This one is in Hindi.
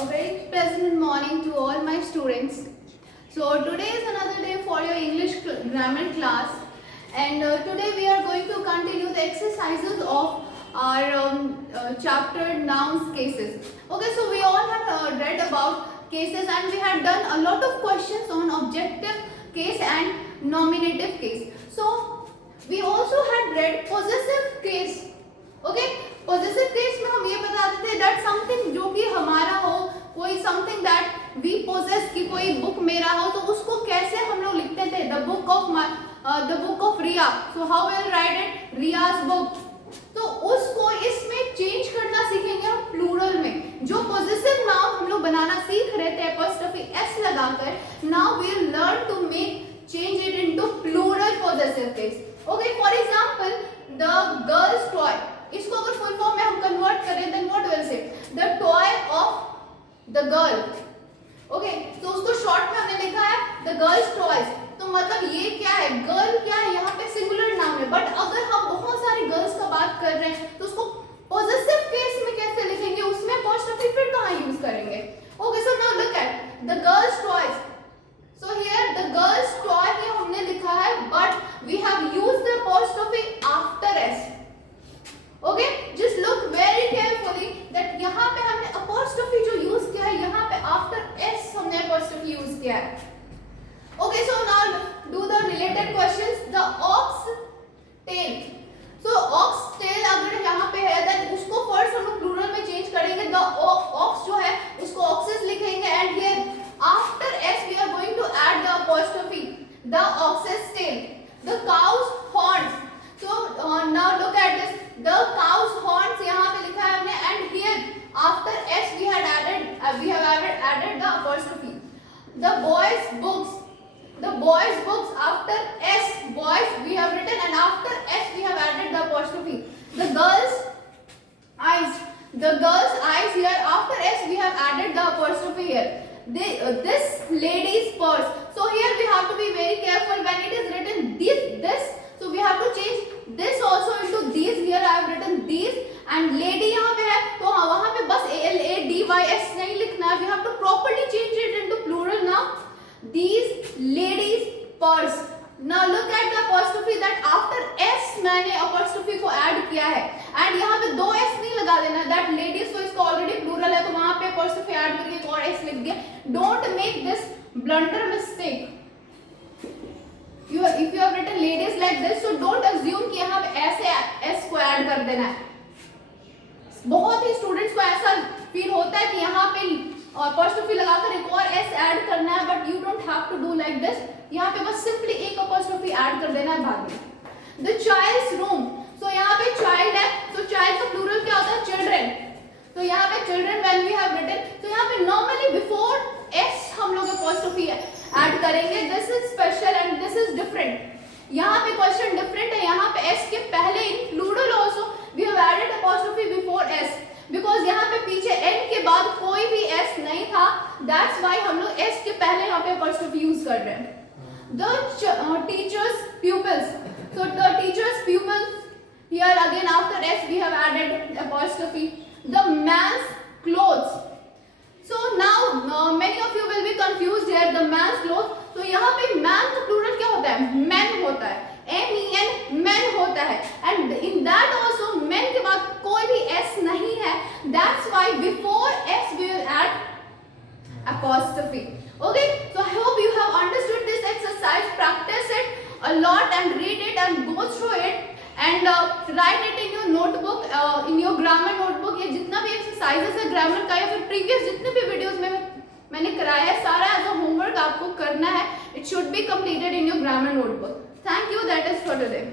A very pleasant morning to all my students. So today is another day for your English grammar class, and today we are going to continue the exercises of our chapter nouns cases. Okay, so we all have read about cases and we had done a lot of questions on objective case and nominative case. So we also had read possessive case. Okay, positive case में हम ये बताते थे दैट समथिंग जो कि हमारा हो, कोई समथिंग दैट वी पोजेस की कोई बुक मेरा हो, तो उसको कैसे हम लोग लिखते थे, the book of Riya. So how will write it, Riya's book. तो उसको इसमें चेंज करना सीखेंगे हम प्लूरल में. जो पॉजिटिव नाउन हम लोग बनाना सीख रहे थे एपोस्ट्रोफी एस लगाकर, now we will learn to make change it into plural positive case. Okay, for example the girls toy, इसको अगर फुल फॉर्म में हम कन्वर्ट करें then what will say, the toy of the girl. Okay, तो उसको शॉर्ट में हमने लिखा है द गर्ल्स टॉयज. तो मतलब ये क्या है, गर्ल क्या है, यहाँ पे सिंगुलर नाउन है, बट अगर हम बहुत सारी गर्ल्स का बात कर रहे हैं तो उसको पॉजिटिव केस में कैसे लिखेंगे, उसमें अपोस्ट्रोफी फिर कहाँ यूज करेंगे. Okay, so now look at the girls toys. So here the girls toy ये हमने लिखा है, but we have used the apostrophe after S. Okay, just look very carefully that यहाँ पे हमने अपोस्ट्रोफी जो यूज किया है, यहाँ पे आफ्टर एस हमने अपोस्ट्रोफी यूज किया है. Okay, so now do the related questions. The ox tail. So ox tail अगर यहाँ पे है देन उसको फर्स्ट हम लोग प्लूरल में चेंज करेंगे. द ऑक्स जो है उसको ऑक्सेस लिखेंगे and here after S we are going to add the apostrophe the oxes tail. The cows horns. So now look at this, the cow's horns यहाँ पे लिखा है हमने, and here after s we have added the apostrophe. The boys books. The boys books after s, boys we have written, and after s we have added the apostrophe. The girls eyes. The girls eyes here after s we have added the apostrophe here. This lady's purse. So here we have to be very careful when it is written this. So we have to change this also into these. Here I have written these, and lady यहाँ पे है तो वहाँ पे बस LADYS नहीं लिखना है. We have to properly change it into plural now. These ladies purse. Now look at the apostrophe that after S मैंने apostrophe को add किया है, and यहाँ पे दो S नहीं लगा देना. That ladies तो इसका already plural है तो वहाँ पे apostrophe add करके एक और S लिख दिया. Don't make this blunder mistake. If you have written ladies like this, so don't assume कि यहाँ पे ऐसे s को ऐड कर देना है. बहुत ही स्टूडेंट्स को ऐसा फील होता है कि यहाँ पे apostrophe लगाकर एक और s ऐड करना है, but you don't have to do like this. यहाँ पे बस simply एक apostrophe ऐड कर देना है बाद में. The child's room. So यहाँ पे child है, so child का plural क्या होता है, children. तो यहाँ पे children when we have written, तो यहाँ पे normally before s हम लोग apostrophe ऐड करेंगे. This is special and this is different. यहाँ पे क्वेश्चन डिफरेंट है, यहाँ पे s के पहले in plural also we have added apostrophe before s, because यहाँ पे पीछे n के बाद कोई भी s नहीं था. दैट्स व्हाई हम लोग s के पहले यहाँ पे अपोस्ट्रोफी यूज कर रहे हैं. The teachers pupils. So the teachers pupils here again after s we have added apostrophe. The man's clothes. So now many of you will be confused here. The man's clothes. तो यहाँ पे man का plural क्या होता है, men होता है. men men होता है. And in that also men के बाद कोई भी s नहीं है. That's why before s we will add apostrophe. Okay. So I hope you have understood this exercise. Practice it a lot and read it and go through it. And write it in your notebook, in your grammar notebook. ये जितना भी exercises है grammar का या फिर previous जितने भी videos में मैंने कराया है, सारा as a homework आपको करना है. It should be completed in your grammar notebook. Thank you. That is for today.